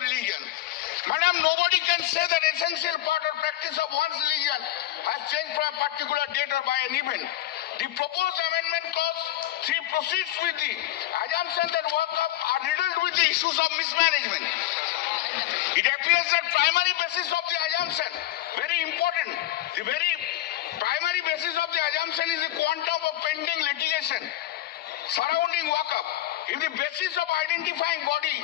religion. Madam, nobody can say that essential part or practice of one's religion has changed from a particular date or by an event. The proposed amendment clause 3 proceeds with the assumption that Waqf are riddled with the issues of mismanagement. It appears that primary basis of the assumption, very important, the very primary basis of the assumption is the quantum of pending litigation surrounding Waqf. If the basis of identifying body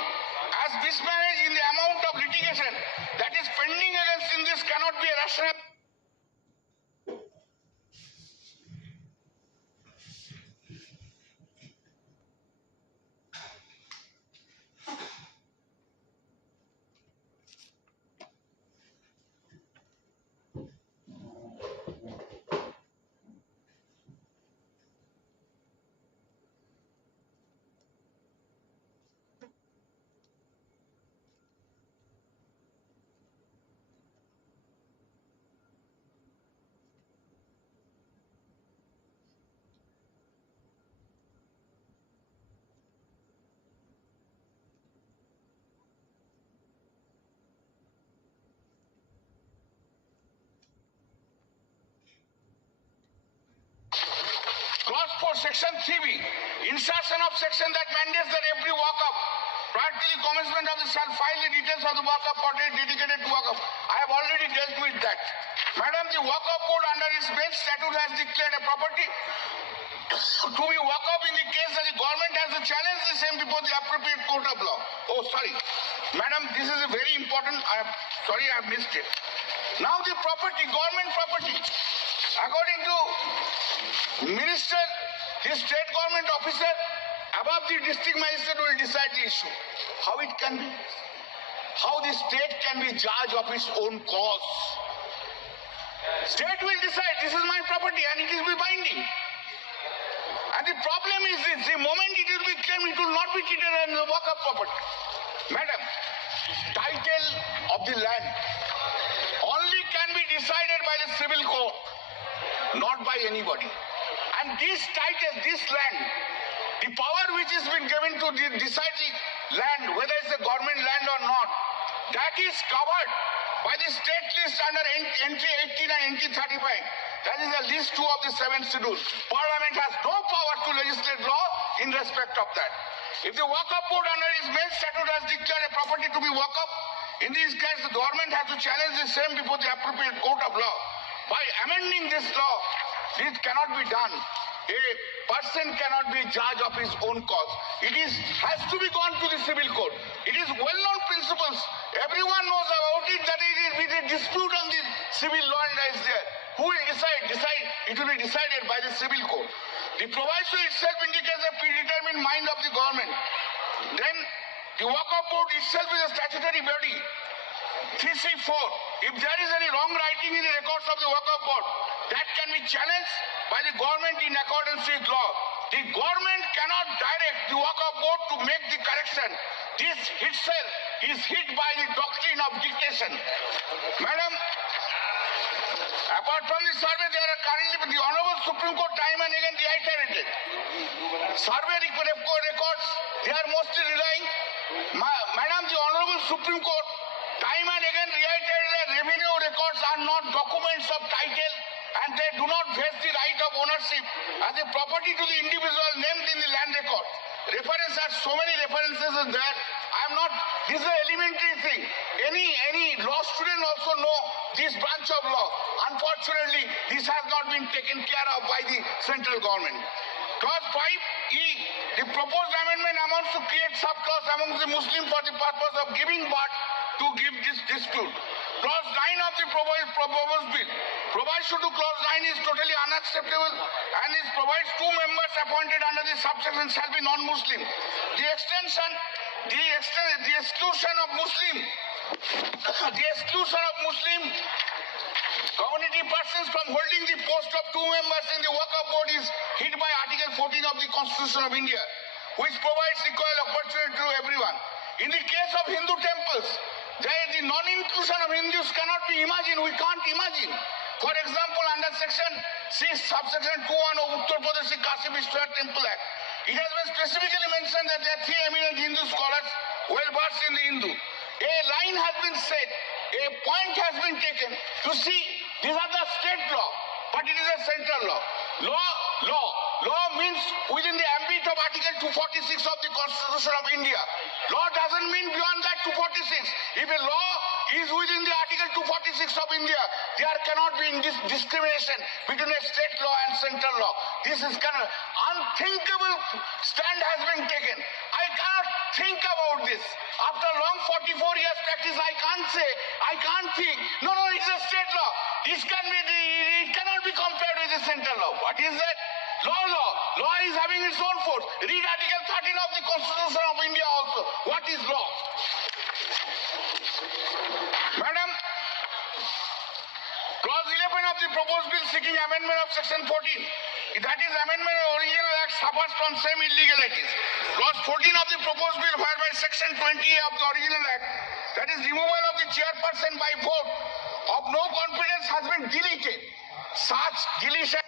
as mismanaged in the amount of litigation that is pending against in this cannot be a rational. Clause 4, Section 3B, insertion of section that mandates that every Waqf, prior to the commencement of the shall file the details of the Waqf portrait dedicated to Waqf. I have already dealt with that. Madam, the Waqf Board under its main statute has declared a property to be Waqf in the case that the government has to challenge the same before the appropriate court of law. Oh, sorry. Madam, this is a very important, I have missed it. Now the property, government property, according to Minister, the state government officer above the district magistrate will decide the issue. How it can be? How the state can be judge of its own cause? State will decide this is my property and it will be binding. And the problem is this, the moment it will be claimed, it will not be treated as a Waqf property. Madam, title of the land only can be decided by the civil court, not by anybody. And this title, this land, the power which has been given to decide the land, whether it's a government land or not, that is covered by the state list under entry 18 and entry 35. That is the list 2 of the 7th schedule. Parliament has no power to legislate law in respect of that. If the Waqf Board under its main statute has declared a property to be Waqf, in this case the government has to challenge the same before the appropriate court of law. By amending this law, this cannot be done. A person cannot be judge of his own cause. It has to be gone to the civil court. It is well-known principles. Everyone knows about it that it is with a dispute on the civil law and is there. Who will decide? It will be decided by the civil court. The proviso itself indicates a predetermined mind of the government. Then the Waqf Board itself is a statutory body. 3C4. If there is any wrong writing in the records of the Waqf Board, that can be challenged by the government in accordance with law. The government cannot direct the Waqf Board to make the correction. This itself is hit by the doctrine of dictation. Madam, apart from the survey, there are currently the Honorable Supreme Court time and again reiterated. Survey records, they are mostly relying. Madam, the Honorable Supreme Court time and again reiterated that revenue records are not documents of title and they do not vest the right of ownership as a property to the individual named in the land record. Reference are so many references is there. This is an elementary thing. Any law student also know this branch of law. Unfortunately, this has not been taken care of by the central government. Clause 5E, the proposed amendment amounts to create subclause amongst the Muslims for the purpose of giving birth to give this dispute. Clause 9 of the proposed bill provides to clause 9 is totally unacceptable and it provides 2 members appointed under the subsection shall be non-Muslim. The exclusion of Muslim community persons from holding the post of 2 members in the Waqf Board is hit by Article 14 of the Constitution of India, which provides equal opportunity to everyone. In the case of Hindu temples, the non-inclusion of Hindus cannot be imagined. We can't imagine. For example, under section 6, subsection 2 of Uttar Pradesh Kashi Vishwanath Temple Act, it has been specifically mentioned that there are 3 eminent Hindu scholars well versed in the Hindu. A line has been set, a point has been taken. You see, these are the state law, but it is a central law. Law means within the ambit of Article 246 of the Constitution of India. Law doesn't mean beyond that 246. If a law is within the Article 246 of India, there cannot be discrimination between a state law and central law. This is kind of unthinkable stand has been taken. I cannot think about this. After long 44 years practice, I can't think. No, it's a state law. It cannot be compared with the central law. What is that? Law is having its own force. Read Article 13 of the Constitution of India also. What is law? Madam, Clause 11 of the proposed bill seeking amendment of Section 14. That is amendment of original act suffers from same illegalities. Clause 14 of the proposed bill whereby Section 20A of the original act, that is removal of the chairperson by vote of no confidence, has been deleted. Such deletion